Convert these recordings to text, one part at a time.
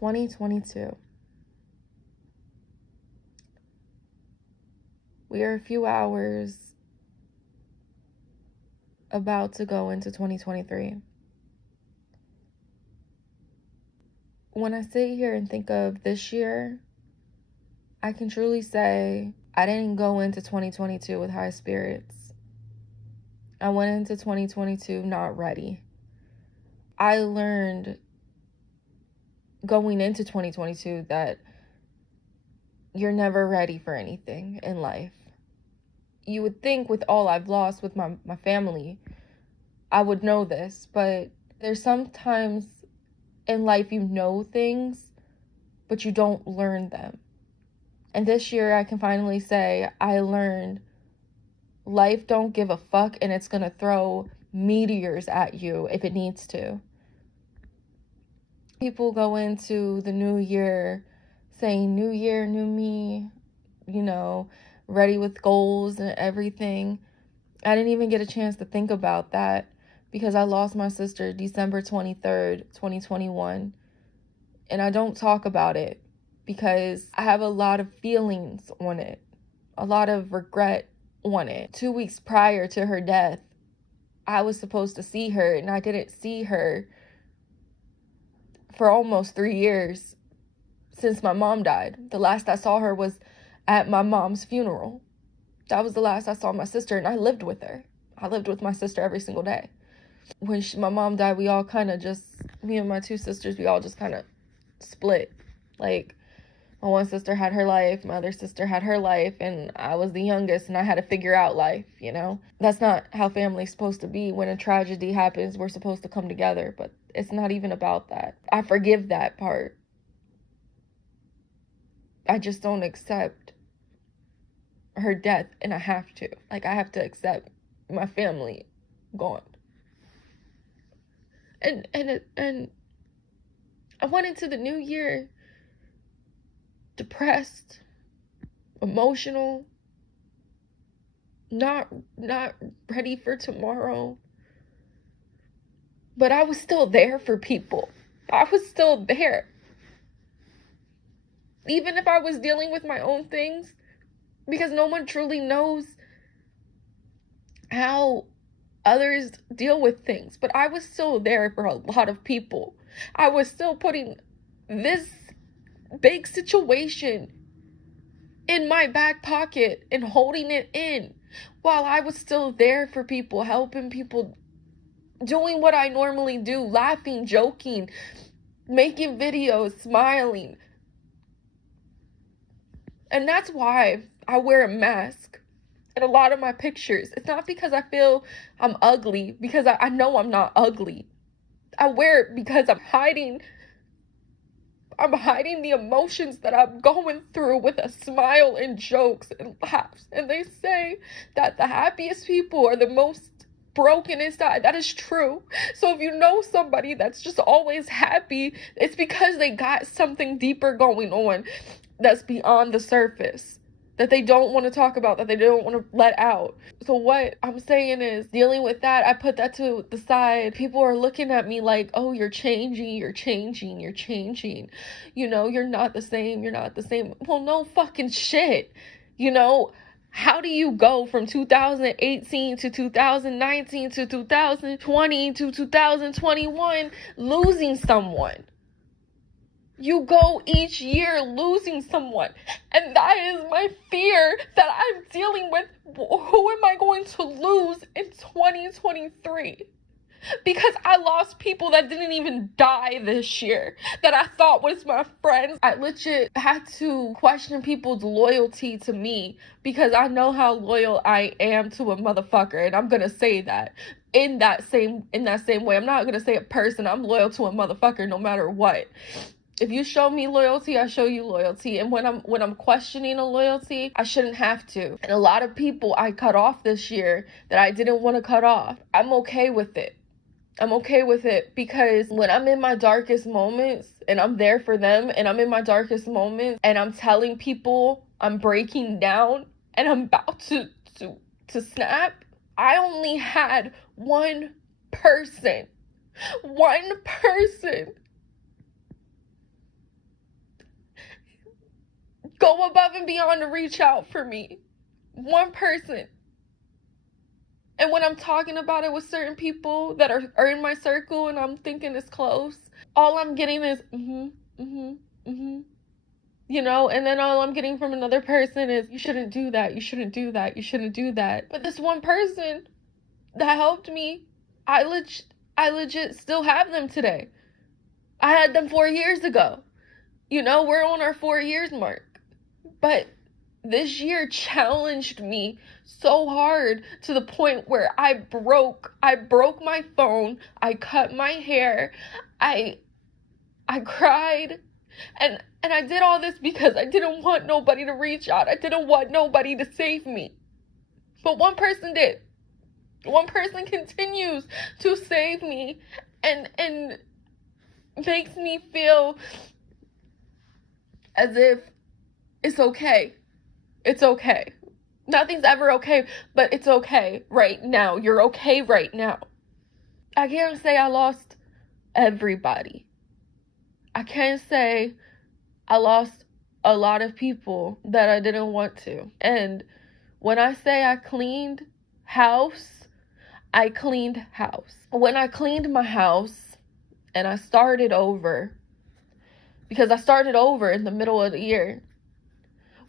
2022. We are a few hours about to go into 2023. When I sit here and think of this year, I can truly say I didn't go into 2022 with high spirits. I went into 2022 not ready. I learned going into 2022 that you're never ready for anything in life. You would think with all I've lost with my family, I would know this, but there's sometimes in life you know things, but you don't learn them. And this year I can finally say I learned life don't give a fuck, and it's gonna throw meteors at you if it needs to. People go into the new year saying new year, new me, ready with goals and everything. I didn't even get a chance to think about that because I lost my sister December 23rd, 2021. And I don't talk about it because I have a lot of feelings on it, a lot of regret on it. 2 weeks prior to her death, I was supposed to see her, and I didn't see her for almost 3 years since my mom died. The last I saw her was at my mom's funeral. That was the last I saw my sister, and I lived with her. I lived with my sister every single day. When my mom died, we all kind of just, me and my two sisters, we all just kind of split. Like, my one sister had her life, my other sister had her life, and I was the youngest, and I had to figure out life, That's not how family's supposed to be. When a tragedy happens, we're supposed to come together, but it's not even about that. I forgive that part. I just don't accept her death, and I have to. I have to accept my family gone. And I went into the new year depressed, emotional, not ready for tomorrow. But I was still there for people. I was still there. Even if I was dealing with my own things, because no one truly knows how others deal with things. But I was still there for a lot of people. I was still putting this big situation in my back pocket and holding it in while I was still there for people, helping people, doing what I normally do, laughing, joking, making videos, smiling. And that's why I wear a mask in a lot of my pictures. It's not because I feel I'm ugly, because I know I'm not ugly. I wear it because I'm hiding the emotions that I'm going through with a smile and jokes and laughs. And they say that the happiest people are the most broken inside. That is true. So if you know somebody that's just always happy, it's because they got something deeper going on that's beyond the surface, that they don't want to talk about, that they don't want to let out. So what I'm saying is, dealing with that, I put that to the side. People are looking at me like, oh, you're changing. You're not the same. Well, no fucking shit. How do you go from 2018 to 2019 to 2020 to 2021 losing someone? You go each year losing someone. And that is my fear that I'm dealing with. Who am I going to lose in 2023? Because I lost people that didn't even die this year, that I thought was my friends. I legit had to question people's loyalty to me because I know how loyal I am to a motherfucker, and I'm gonna say that in that same way. I'm not gonna say a person. I'm loyal to a motherfucker no matter what. If you show me loyalty, I show you loyalty. And when I'm questioning a loyalty, I shouldn't have to. And a lot of people I cut off this year that I didn't want to cut off. I'm okay with it. Because when I'm in my darkest moments and I'm there for them, and I'm in my darkest moments and I'm telling people I'm breaking down and I'm about to snap, I only had one person go above and beyond to reach out for me. One person. And when I'm talking about it with certain people that are in my circle and I'm thinking it's close, all I'm getting is, you know, and then all I'm getting from another person is, you shouldn't do that, you shouldn't do that, you shouldn't do that. But this one person that helped me, I legit still have them today. I had them 4 years ago. You know, we're on our 4 years mark. But this year challenged me so hard to the point where I broke my phone, I cut my hair, I cried, and I did all this because I didn't want nobody to reach out. I didn't want nobody to save me. But one person did. One person continues to save me and makes me feel as if it's okay. It's okay. Nothing's ever okay, but it's okay right now. You're okay right now. I can't say I lost everybody. I can't say I lost a lot of people that I didn't want to. And when I say I cleaned house, I cleaned house. When I cleaned my house and I started over, because I started over in the middle of the year.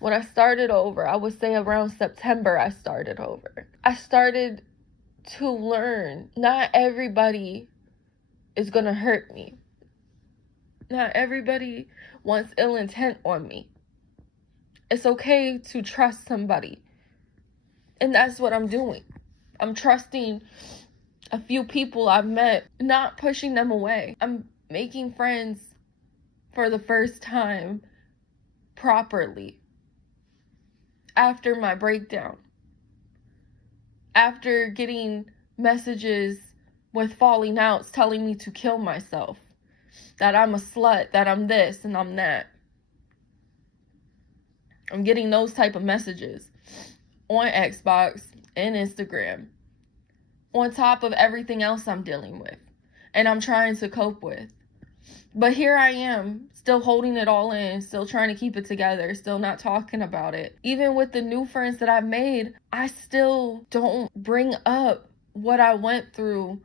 When I started over, I would say around September, I started over. I started to learn not everybody is going to hurt me. Not everybody wants ill intent on me. It's okay to trust somebody. And that's what I'm doing. I'm trusting a few people I've met, not pushing them away. I'm making friends for the first time properly. After my breakdown, after getting messages with falling outs telling me to kill myself, that I'm a slut, that I'm this and I'm that. I'm getting those type of messages on Xbox and Instagram, on top of everything else I'm dealing with and I'm trying to cope with. But here I am, still holding it all in, still trying to keep it together, still not talking about it. Even with the new friends that I've made, I still don't bring up what I went through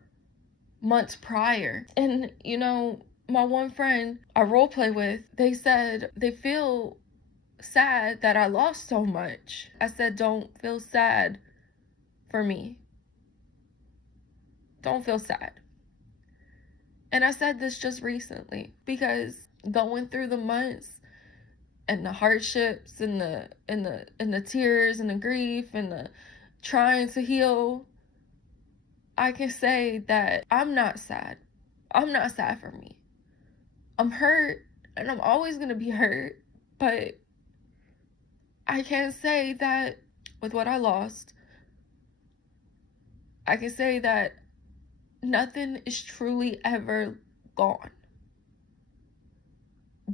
months prior. And, you know, my one friend I role play with, they said they feel sad that I lost so much. I said, don't feel sad for me. Don't feel sad. And I said this just recently because going through the months and the hardships and the tears and the grief and the trying to heal, I can say that I'm not sad. I'm not sad for me. I'm hurt and I'm always going to be hurt, but I can say that with what I lost, I can say that nothing is truly ever gone.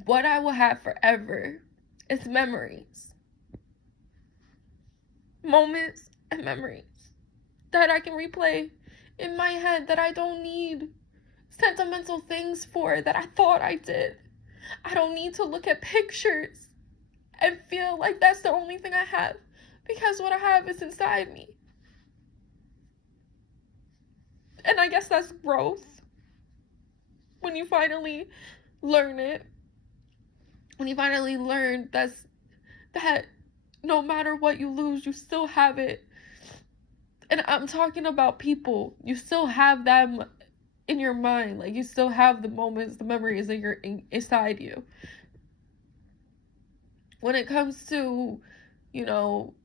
What I will have forever is memories. Moments and memories that I can replay in my head that I don't need sentimental things for that I thought I did. I don't need to look at pictures and feel like that's the only thing I have, because what I have is inside me. And I guess that's growth. When you finally learn it. When you finally learn that no matter what you lose, you still have it. And I'm talking about people. You still have them in your mind. Like, you still have the moments, the memories that inside you. When it comes to, you know,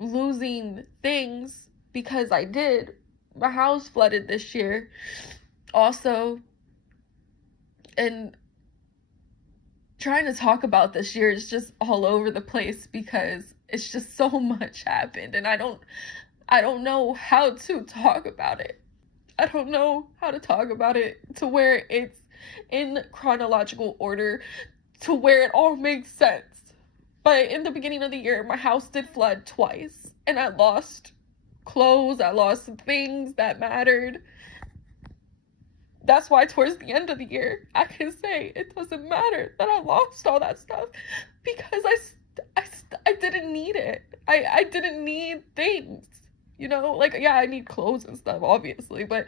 losing things, because I did. My house flooded this year also, and trying to talk about this year is just all over the place because it's just so much happened, and I don't know how to talk about it. I don't know how to talk about it to where it's in chronological order, to where it all makes sense. But in the beginning of the year, my house did flood twice, and I lost clothes, I lost some things that mattered. That's why towards the end of the year, I can say it doesn't matter that I lost all that stuff, because I didn't need it. I didn't need things, you know? Like, yeah, I need clothes and stuff, obviously, but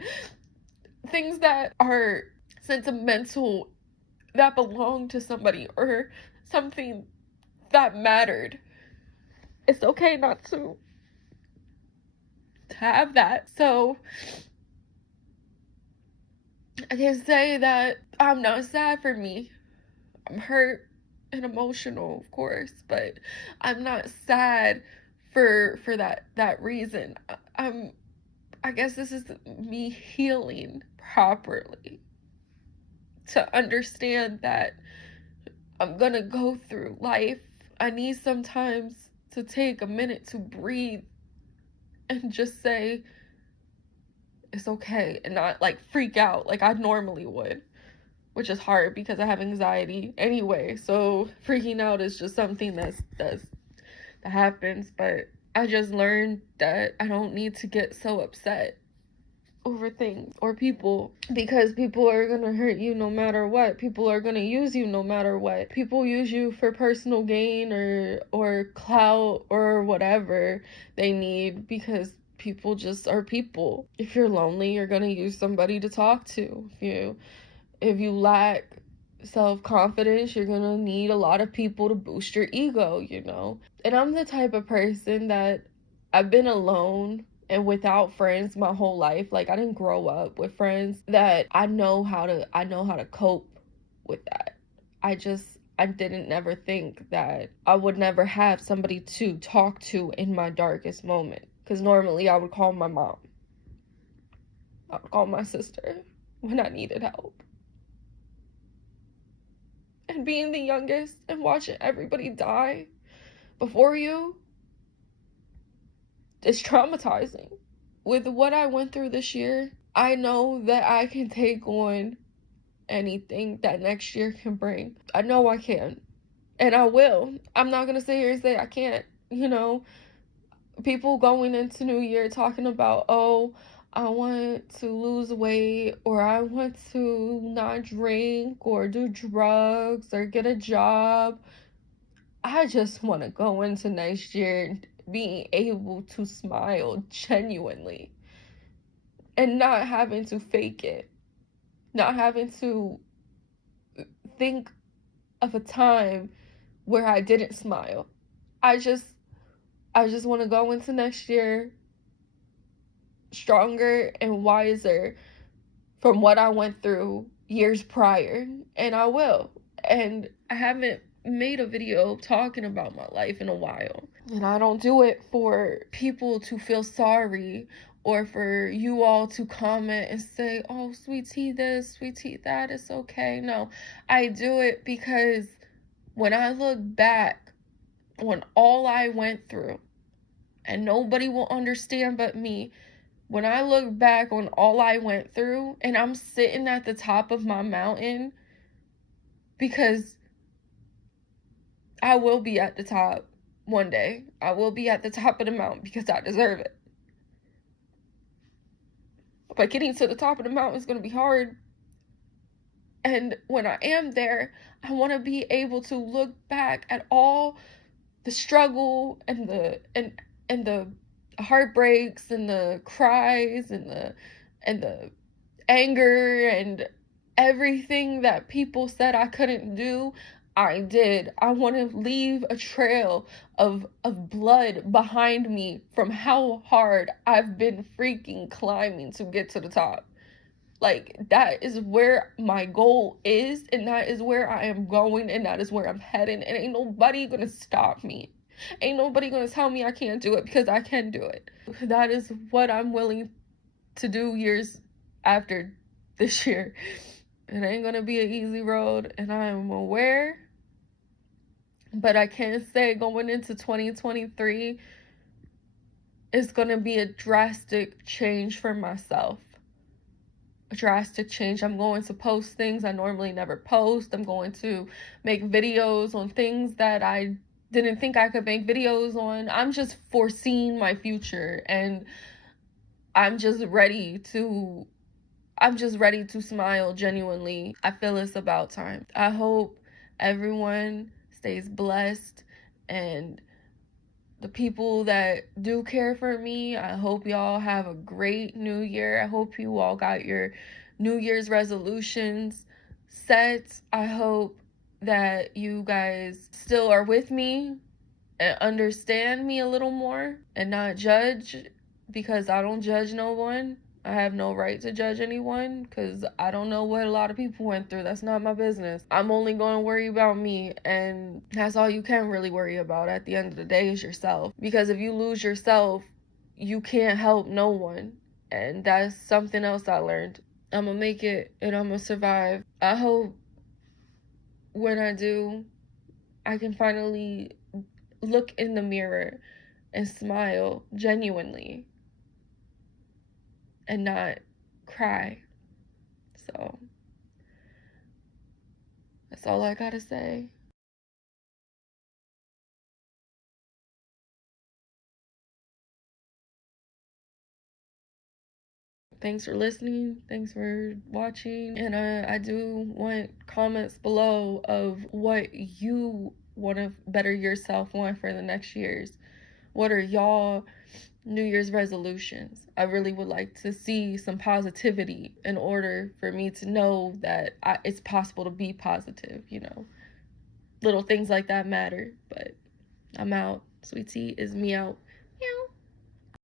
things that are sentimental, that belong to somebody, or something that mattered. It's okay not to have that. So I can say that I'm not sad for me. I'm hurt and emotional, of course, but I'm not sad for that reason. I guess this is me healing properly, to understand that I'm gonna go through life. I need sometimes to take a minute to breathe and just say it's okay, and not like freak out like I normally would, which is hard because I have anxiety anyway. So freaking out is just something that happens. But I just learned that I don't need to get so upset over things or people, because people are gonna hurt you no matter what. People are gonna use you no matter what. People use you for personal gain or clout or whatever they need, because people just are people. If you're lonely, you're gonna use somebody to talk to. If you lack self-confidence, you're gonna need a lot of people to boost your ego, you know? And I'm the type of person that I've been alone and without friends my whole life. Like, I didn't grow up with friends. That I know how to cope with that. I didn't never think that I would never have somebody to talk to in my darkest moment. Because normally I would call my mom. I would call my sister when I needed help. And being the youngest and watching everybody die before you is traumatizing. With what I went through this year, I know that I can take on anything that next year can bring. I know I can. And I will. I'm not gonna sit here and say I can't. You know, people going into New Year talking about, oh, I want to lose weight, or I want to not drink or do drugs or get a job. I just want to go into next year being able to smile genuinely and not having to fake it, not having to think of a time where I didn't smile. I just want to go into next year stronger and wiser from what I went through years prior, and I will. And I haven't made a video talking about my life in a while, and I don't do it for people to feel sorry or for you all to comment and say, oh, sweetie this, sweetie that, it's okay. No, I do it because when I look back on all I went through, and nobody will understand but me, when I look back on all I went through and I'm sitting at the top of my mountain, because I will be at the top one day. I will be at the top of the mountain because I deserve it. But getting to the top of the mountain is going to be hard. And when I am there, I want to be able to look back at all the struggle and the heartbreaks and the cries and the anger and everything that people said I couldn't do, I did. I want to leave a trail of blood behind me from how hard I've been freaking climbing to get to the top. Like, that is where my goal is, and that is where I am going, and that is where I'm heading, and ain't nobody gonna stop me. Ain't nobody gonna tell me I can't do it, because I can do it. That is what I'm willing to do years after this year. It ain't gonna be an easy road, and I am aware, but I can say going into 2023 is gonna be a drastic change for myself. A drastic change. I'm going to post things I normally never post. I'm going to make videos on things that I didn't think I could make videos on. I'm just foreseeing my future, and I'm just ready to I'm just ready to smile genuinely. I feel it's about time. I hope everyone stays blessed, and the people that do care for me, I hope y'all have a great new year. I hope you all got your New Year's resolutions set. I hope that you guys still are with me and understand me a little more and not judge, because I don't judge no one. I have no right to judge anyone because I don't know what a lot of people went through. That's not my business. I'm only going to worry about me, and that's all you can really worry about at the end of the day is yourself. Because if you lose yourself, you can't help no one. And that's something else I learned. I'm going to make it and I'm going to survive. I hope when I do, I can finally look in the mirror and smile genuinely and not cry. So that's all I gotta say. Thanks for listening. Thanks for watching. And I do want comments below of what you want to better yourself on for the next years. What are y'all New Year's resolutions? I really would like to see some positivity in order for me to know that it's possible to be positive, you know. Little things like that matter. But I'm out. Sweet Tea is me out.